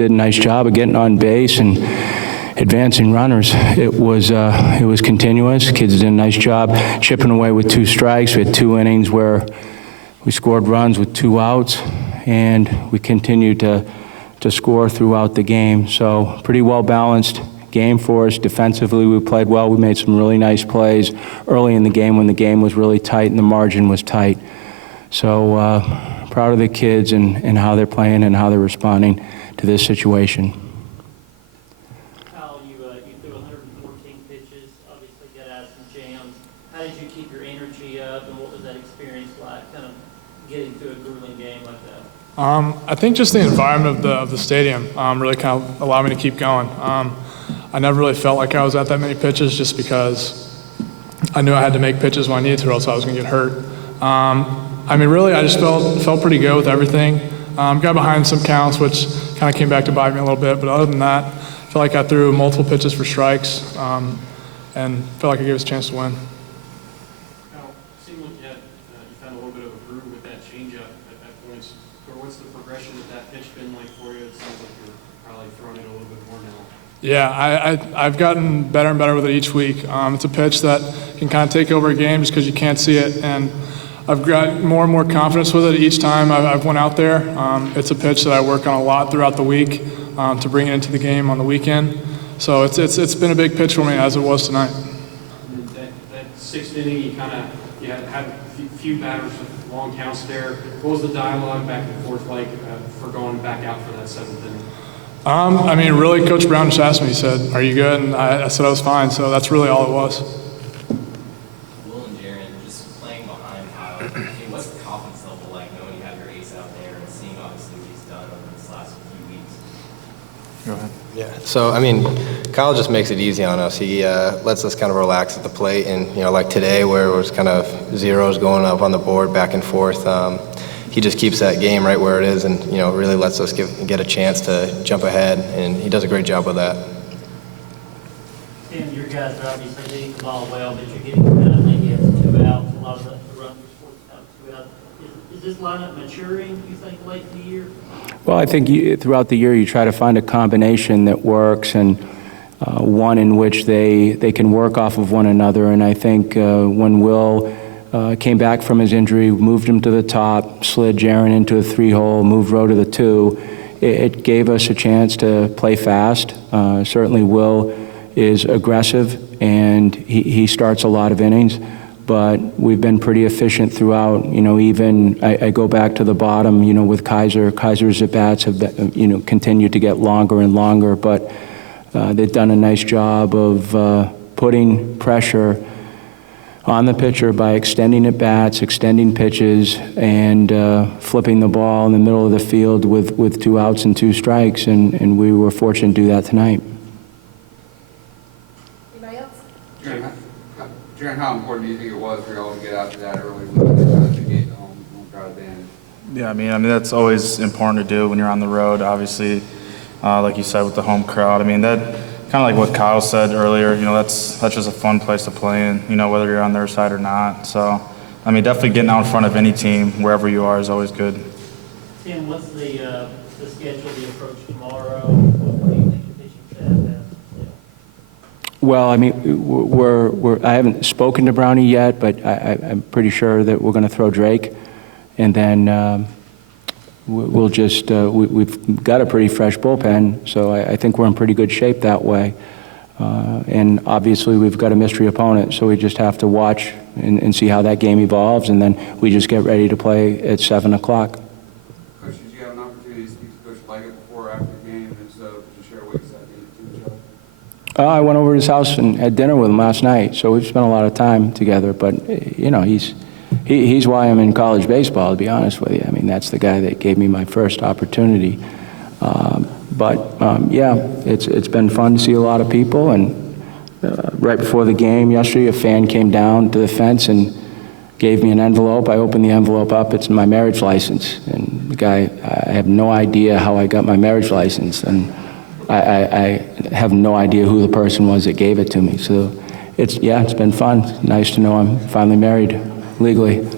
did a nice job of getting on base and advancing runners. It was continuous. Kids did a nice job chipping away with 2 strikes. We had 2 innings where we scored runs with 2 outs, and we continued to score throughout the game. So pretty well-balanced game for us. Defensively, we played well. We made some really nice plays early in the game when the game was really tight and the margin was tight. So proud of the kids and how they're playing and how they're responding to this situation. Kyle, you threw 114 pitches, obviously got out some jams. How did you keep your energy up, and what was that experience like, kind of getting through a grueling game like that? I think just the environment of the stadium really kind of allowed me to keep going. I never really felt like I was at that many pitches just because I knew I had to make pitches when I needed to, or else I was going to get hurt. I mean, really, I just felt pretty good with everything. Got behind some counts, which kind of came back to bite me a little bit, but other than that, I felt like I threw multiple pitches for strikes and felt like I gave us a chance to win. Now, it seemed like you found a little bit of a groove with that changeup at points. So what's the progression of that pitch been like for you? It sounds like you're probably throwing it a little bit more now. Yeah, I've gotten better and better with it each week. It's a pitch that can kind of take over a game just because you can't see it, and I've got more and more confidence with it each time I've went out there. It's a pitch that I work on a lot throughout the week to bring it into the game on the weekend. So it's been a big pitch for me, as it was tonight. That 6th inning, you had a few batters with long counts there. What was the dialogue back and forth like for going back out for that 7th inning? I mean, really, Coach Brown just asked me, he said, "Are you good?" And I said I was fine, so that's really all it was. Will and Jaron, just playing behind Kyle, I mean, what's the confidence level like knowing you have your ace out there and seeing obviously what he's done over this last few weeks? Go ahead. Yeah, so I mean, Kyle just makes it easy on us. He lets us kind of relax at the plate, and like today where it was kind of zeros going up on the board back and forth, he just keeps that game right where it is, and really lets us get a chance to jump ahead, and he does a great job with that. Tim, your guys are obviously hitting the ball well, but you're getting kind of maybe at 2 outs. A lot of the runners out 2 outs. Is this lineup maturing, you think, late in the year? Well, I think throughout the year you try to find a combination that works, and one in which they can work off of one another. And I think when Will came back from his injury, moved him to the top, slid Jaron into a 3-hole, moved Rowe to the 2, it gave us a chance to play fast. Certainly Will is aggressive, and he starts a lot of innings, but we've been pretty efficient throughout. Even I go back to the bottom, with Kaiser. Kaiser's at-bats have continued to get longer and longer, but they've done a nice job of putting pressure on the pitcher by extending at-bats, extending pitches, and flipping the ball in the middle of the field with 2 outs and 2 strikes, and we were fortunate to do that tonight. Anybody else? Jaron, how important do you think it was for y'all to get out to that early to get the home crowd advantage? Yeah, I mean that's always important to do when you're on the road. Obviously, like you said, with the home crowd. I mean that. Kind of like what Kyle said earlier, that's just a fun place to play in, whether you're on their side or not. So, I mean, definitely getting out in front of any team, wherever you are, is always good. Tim, what's the schedule, the approach tomorrow? What do you think the pitching staff has? Well, I mean, I haven't spoken to Brownie yet, but I'm pretty sure that we're going to throw Drake, and then we'll just we've got a pretty fresh bullpen, so I think we're in pretty good shape that way. And obviously we've got a mystery opponent, so we just have to watch and see how that game evolves, and then we just get ready to play at 7 o'clock. Coach, did you have an opportunity to speak to Coach Leggett before or after the game? And so could you share what you said to each other? I went over to his house and had dinner with him last night, so we've spent a lot of time together. But he's why I'm in college baseball, to be honest with you. I mean, that's the guy that gave me my first opportunity. Yeah, it's been fun to see a lot of people. And right before the game yesterday, a fan came down to the fence and gave me an envelope. I opened the envelope up. It's my marriage license. And the guy, I have no idea how I got my marriage license. And I have no idea who the person was that gave it to me. So it's been fun. Nice to know I'm finally married legally.